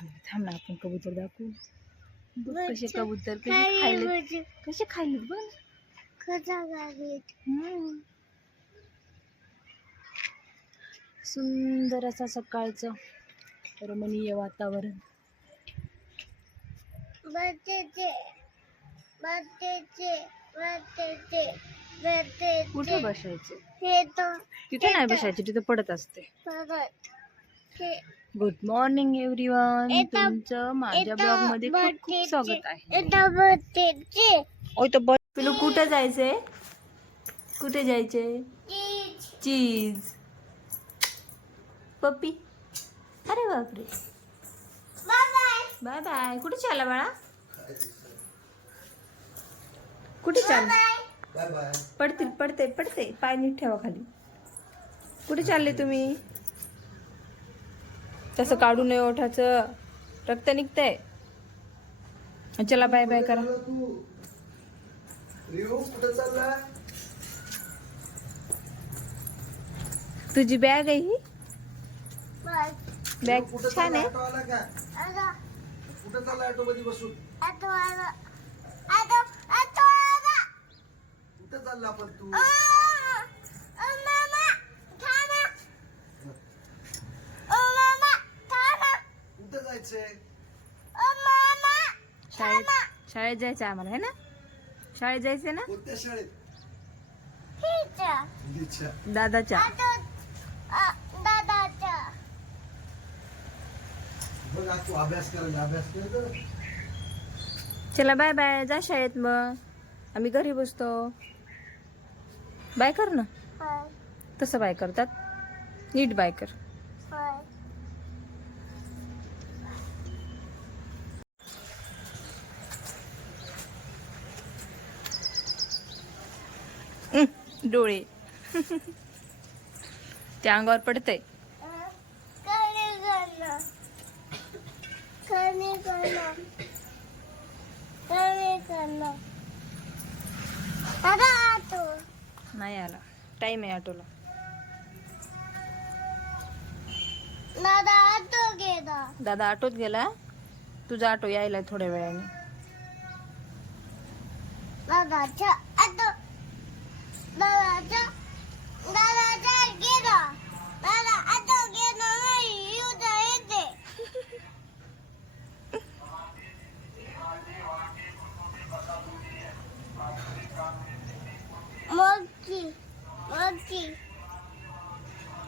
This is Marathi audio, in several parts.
थांब ना आपण कबूतर दाखवू. बघ कसे कबूतर कसे खायले कसे खायले बघ. सुंदर असं सकाळचं रमणीय वातावरण. कुठे बसायचं? तिथे नाही बसायचं तिथे पडत असते. गुड मॉर्निंग एव्हरीवन तुमचं माझ्या ब्लॉगमध्ये खूप खूप बर्थडेचे- स्वागत आहे. ओय तो पिलू कुठे जायचंय कुठे जायचे? चीज चीज पप्पी अरे बापरे. बाय बाय बाय कुठे चालला बाळा? कुठे चाल बाय पडतील पडते पडते. पाय नीट ठेवा खाली. कुठे चालले तुम्ही? तसं काढू नये ओठाचं रक्त निघतंय चला बाय बाय करा तुझी बॅग आहे ही बॅग छान आहे कुठं चालला आपण तू जायचंय ओ मामा शाळेत शाळेत जायचं आहे आम्हाला है ना? शाळेत जायचंय ना? कोणत्या शाळेत? हिच्या अच्छा दादाच्या. आता आ, दादाच्या. बघ आज तू अभ्यास करायला अभ्यास कर चला बाय बाय. जा शाळेत मग. आम्ही घरी बसतो. बाय कर ना. तसं बाय करतात. नीट बाय कर हाय हं, डोळे. त्या अंगावर पडतंय. नाही आला. टाइम आहे ऑटोला. दादा आतो गेला दादा ऑटोत गेला. तुझा ऑटो यायला थोड्या वेळाने. दादाच्या आतो दादाच्या दादाच्या गेला दादा आतो गेला नाही युद्ध येते मग्गी मग्गी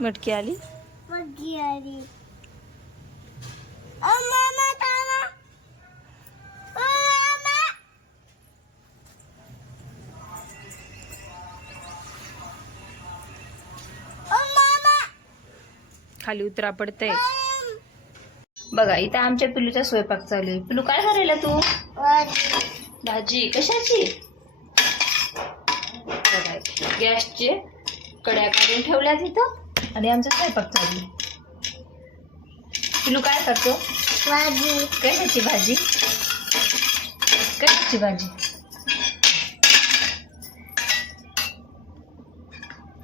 मटकी आली? मग्गी आली. खाली उतरा पडतंय. बघा इथं आमच्या पिलूचा स्वयंपाक चालू आहे. पिलू काय करायला तू? भाजी. कशाची? बघा गॅसचे कड्या काढून ठेवल्या तिथं आणि आमचा स्वयंपाक चालू आहे. पिलू काय करतो भाजी. कशाची भाजी? कशाची भाजी?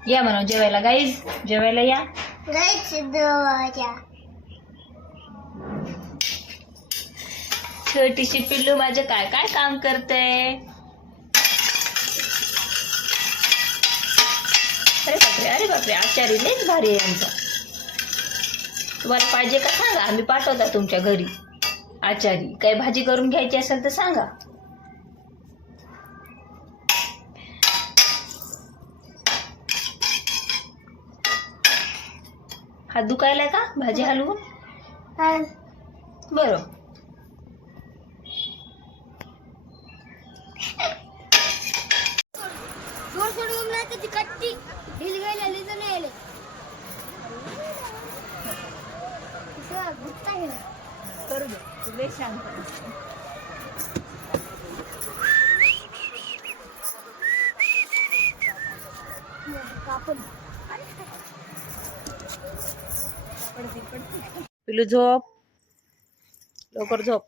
या म्हणा जेवायला. गाईज जेवायला या. छोटीशी पिल्लू माझं काय काय काम करते? अरे बापरे अरे बापरे आचारी लयच भारी आहे आमचा तुम्हाला पाहिजे का सांगा? आम्ही पाठवता तुमच्या घरी. आचारी काही भाजी करून घ्यायची असेल तर सांगा. हात दुखायलाय का? भाजी हलवून? बरं. जोर सोड मम्मी आता ती कट्टी ढील गेले लिहिलं नाही आले गुप्ता गेला करू दे तू लय शांत कापून पिलू झोप. लवकर झोप.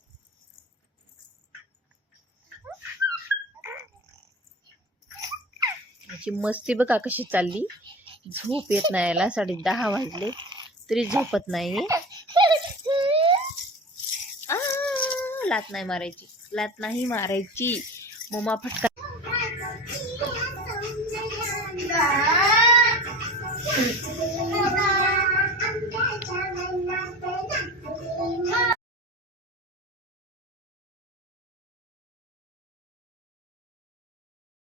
याची मस्ती बघा कशी चालली. झोप येत नाही याला साडे दहा वाजले. तरी झोपत नाही लात नाही मारायची. लात नाही मारायची. मम्मा फटका